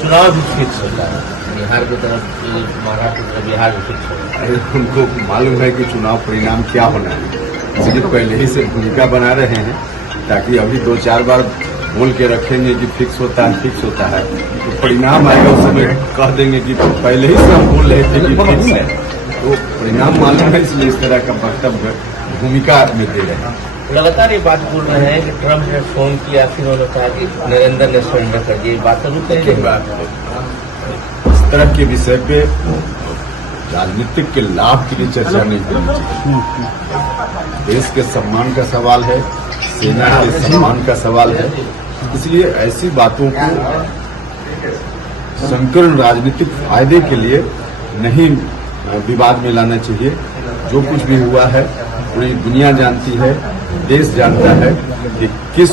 चुनाव भी फिक्स होता है, बिहार की तरफ महाराष्ट्र की तरफ बिहार भी फिक्स होता है। उनको मालूम है कि चुनाव परिणाम क्या होना है, इसलिए पहले ही से भूमिका बना रहे हैं ताकि अभी 2-4 बार बोल के रखेंगे कि फिक्स होता है तो परिणाम आएगा उस समय कह देंगे कि पहले ही से हम बोल रहे थे कि फिक्स है। तो परिणाम मालूम है, इसलिए इस तरह का वक्तव्य भूमिका में दे रहे हैं। लगातार ये बात बोल रहे हैं कि ट्रंप ने फोन किया, फिर उन्होंने कहा कि नरेंद्र ने सरेंडर कर दिया। बात तो रुक नहीं रही। इस तरह के विषय पे राजनीतिक के लाभ के लिए चर्चा नहीं करनी चाहिए। देश के सम्मान का सवाल है, सेना के सम्मान का सवाल है, इसलिए ऐसी बातों को संकीर्ण राजनीतिक फायदे के लिए नहीं विवाद में लाना चाहिए। जो कुछ भी हुआ है पूरी दुनिया जानती है, देश जानता है कि किस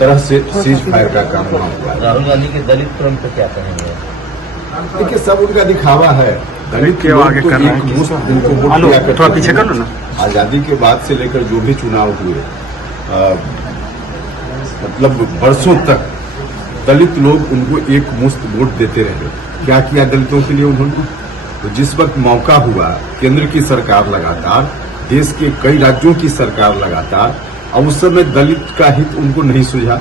तरह से सीज फायर का काम हुआ है। राहुल गांधी के दलित क्रम पे क्या कहेंगे? देखिए, सब उनका दिखावा है। दलित के आगे तो एक मुश्त उनको वोट दिया करते हैं। आजादी के बाद से लेकर जो भी चुनाव हुए मतलब वर्षों तक दलित लोग उनको एक मुश्त वोट देते रहे। क्या किया दलितों के लिए उन्होंने? तो जिस वक्त मौका हुआ, केंद्र की सरकार लगातार, देश के कई राज्यों की सरकार लगातार, अब उस समय दलित का हित उनको नहीं सूझा।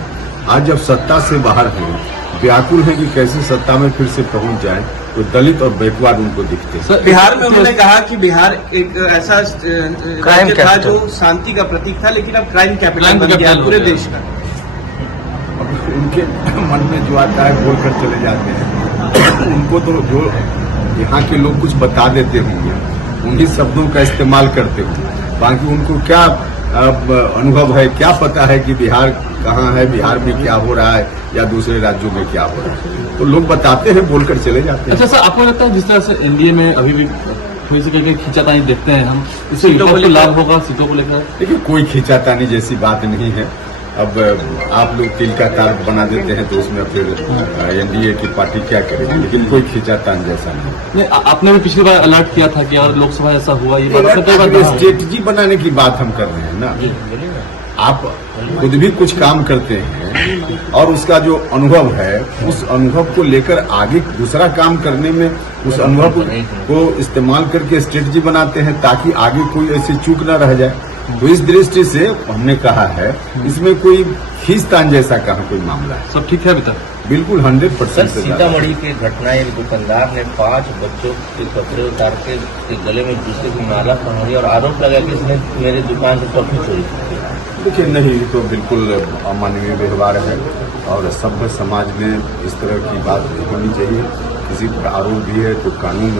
आज जब सत्ता से बाहर हैं, व्याकुल है कि कैसे सत्ता में फिर से पहुंच जाए, तो दलित और बैकवर्ड उनको दिखते हैं। बिहार में उन्होंने कहा कि बिहार एक ऐसा राज्य था जो शांति का प्रतीक था, लेकिन अब क्राइम कैपिटल बन गया पूरे देश का। उनके मन में जो आता है बोलकर चले जाते हैं। उनको तो जो यहाँ के लोग कुछ बता देते होंगे, उन्हीं शब्दों का इस्तेमाल करते होंगे। बाकी उनको क्या अनुभव है, क्या पता है कि बिहार कहाँ है, बिहार में क्या हो रहा है या दूसरे राज्यों में क्या हो रहा है। तो लोग बताते हैं, बोलकर चले जाते हैं। अच्छा सर, आपको लगता है जिस तरह से एनडीए में अभी भी थोड़ी सी कहीं खींचातानी देखते हैं हम, इससे सीटों को लाभ होगा, सीटों को लेकर? देखिए, कोई खींचातानी जैसी बात नहीं है। अब आप लोग तिल का तार बना देते हैं तो उसमें फिर एनडीए की पार्टी क्या करेगी, लेकिन कोई खींचातान जैसा नहीं। आपने भी पिछली बार अलर्ट किया था कि यार लोकसभा ऐसा हुआ, ये बात स्ट्रेटजी बनाने की बात हम कर रहे हैं ना। आप खुद भी कुछ काम करते हैं और उसका जो अनुभव है, उस अनुभव को लेकर आगे दूसरा काम करने में उस अनुभव को इस्तेमाल करके स्ट्रेटजी बनाते हैं ताकि आगे कोई ऐसी चूक न रह जाए। तो इस दृष्टि से हमने कहा है, इसमें कोई खींचतान जैसा कहाँ कोई मामला है। सब ठीक है अभी तक? बिल्कुल 100%। सीतामढ़ी की घटना, एक दुकानदार ने 5 बच्चों के कपड़े उतार के गले में जूते की माला पहनाई और आरोप लगाया कि इसने मेरी दुकान से टॉफी चोरी की। देखिए, नहीं, ये तो बिल्कुल अमानवीय व्यवहार है और सभ्य समाज में इस तरह की बात होनी चाहिए। किसी पर आरोप भी है तो कानून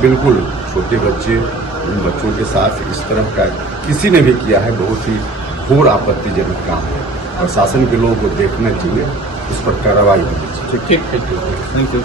बिल्कुल छोटे बच्चे, उन बच्चों के साथ इस तरह का किसी ने भी किया है, बहुत ही घोर आपत्तिजनक काम है और शासन के लोगों को देखना चाहिए, उस पर कार्रवाई होनी चाहिए। ठीक, थैंक यू।